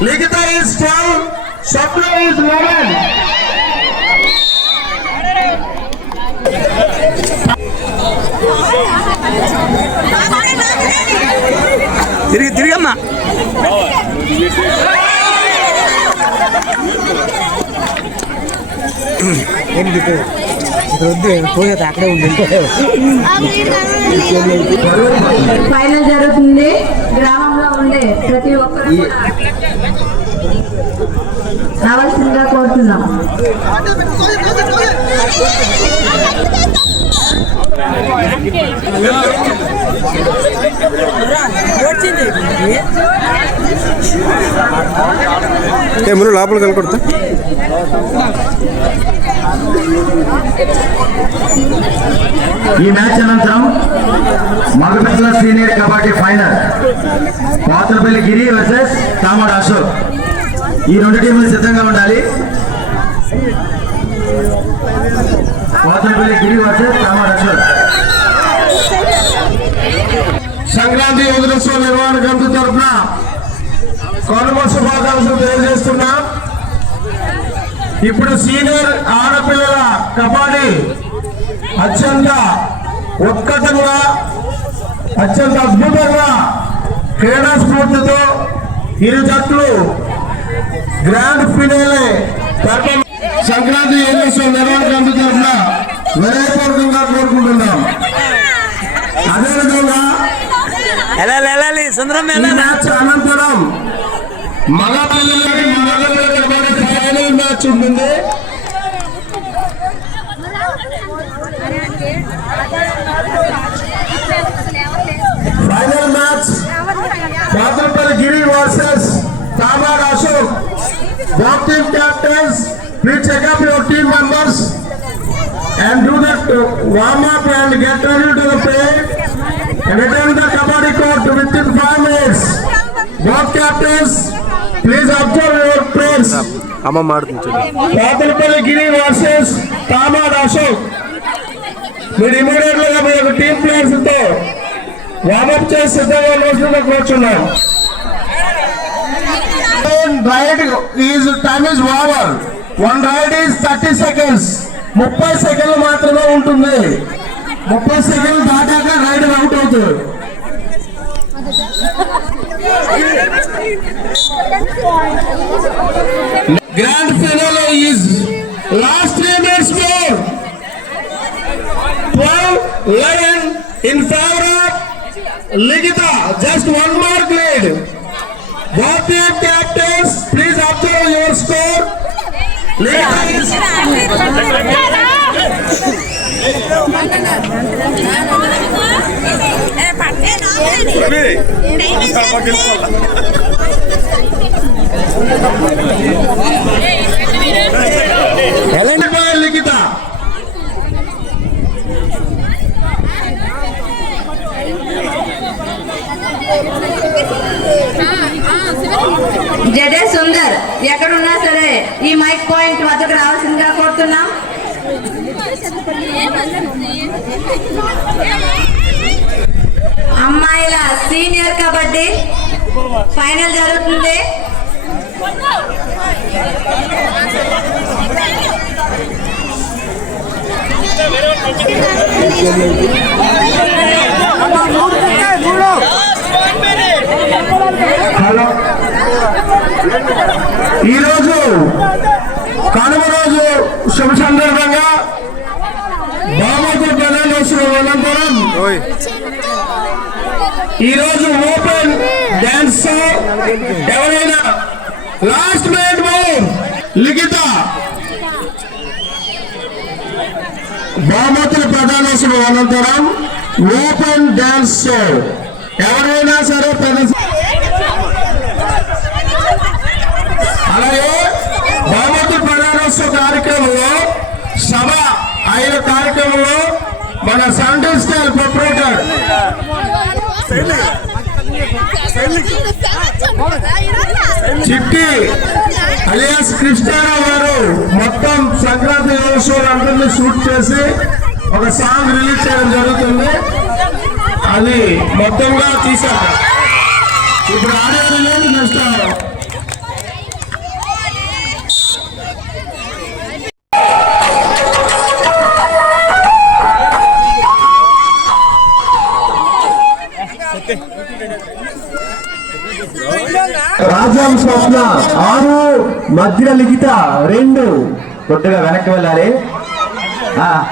Likita is 12, Swapna is 11. తిరిగి తిరిగమ్మా పోయేది అక్కడే ఉంది ఫైనల్ జరుగుతుంది. గ్రామంలో ఉండే ప్రతి ఒక్కరు రావాల్సిందిగా కోరుతున్నాం. ముందు లోపలికి వెళ్ళకూడదు ఈ మ్యాచ్ అనంతరం మగపిల్ల senior kabaddi final. Patrapalli Giri versus Thamada Ashok. ఈ రెండు టీములు సిద్ధంగా ఉండాలి. పాత్రపల్లి గిరి వర్సెస్ తామడ అశోక్. సంక్రాంతి యువదినోత్సవ నిర్వహణ కమిటీ తరఫున కనుమ శుభాకాంక్షలు తెలియజేస్తున్నాం. ఇప్పుడు సీనియర్ ఆడపిల్లల కబడ్డీ అత్యంత ఉత్కటంగా అత్యంత అద్భుతంగా క్రీడా స్ఫూర్తితో ఇరు జట్లు గ్రాండ్ ఫినాలే సంక్రాంతి యువోత్సవ నిర్వహణ తరఫున వినయపూర్వకంగా కోరుకుంటున్నాం. అదేవిధంగా అనంతరం మగ పిల్లలకి మగపిల్లల కబడ్డీ ఫైనల్ మ్యాచ్ ఉంటుంది final match Patrapalli Giri versus Thamar Ashok both team captains please check up your team members and do that warm up and get ready to the play return the kabaddi court within five minutes both captains please observe అమ్మ మాడుతుంది చూడు. Patrapalli Giri versus Thamar Ashok. మీరు ఇమీడియట్గా మీ యొక్క team ప్లేయర్స్తో warm up చేసి సిద్ధంగా ఉండాల్సిందిగా కూర్చున్నాం raid is time is over one raid is thirty seconds ముప్పై సెకండ్లు మాత్రమే ఉంటుంది. ముప్పై సెకండ్లు దాటాక రైడ్ అవుట్ అవుతుంది. Grand finale is last three minutes 12 Lion in favor of Ligita. Just one more grade. Both team captains, please observe your score. Ligita is. Likhitha జడే Sundar ఎక్కడున్నా సరే ఈ మైక్ పాయింట్ వద్దకు రావాల్సిందిగా కోరుతున్నాం. అమ్మాయిల సీనియర్ కబడ్డీ ఫైనల్ జరుగుతుంది. Hello. ఈరోజు కనుమ రోజు శుభ సందర్భంగా బాబాకు ప్రధానోత్సవం అనంతరం ఈరోజు ఓపెన్ డాన్స్ ఎవరైనా లాస్ట్ మినిట్ మూవ్ లిఖిత. బామతుల ప్రధానోత్సవం అనంతరం ఓపెన్ డాన్స్ షో. ఎవరైనా సరే ప్రదర్శన అలాగే బామతుల ప్రధానోత్సవ కార్యక్రమంలో సభ అయిన కార్యక్రమంలో మన Sunday style proprietor Chitti alias Krishnarao గారు మొత్తం సంక్రాంతి దినోత్సవం అందరినీ షూట్ చేసి ఒక సాంగ్ రిలీజ్ చేయడం జరుగుతుంది. అది మొత్తంగా తీశారు. ఇప్పుడు audio release next Rajam Swapna ఆరు మధ్య లిఖిత రెండు. కొద్దిగా వెనక్కి వెళ్ళాలి. ఆ,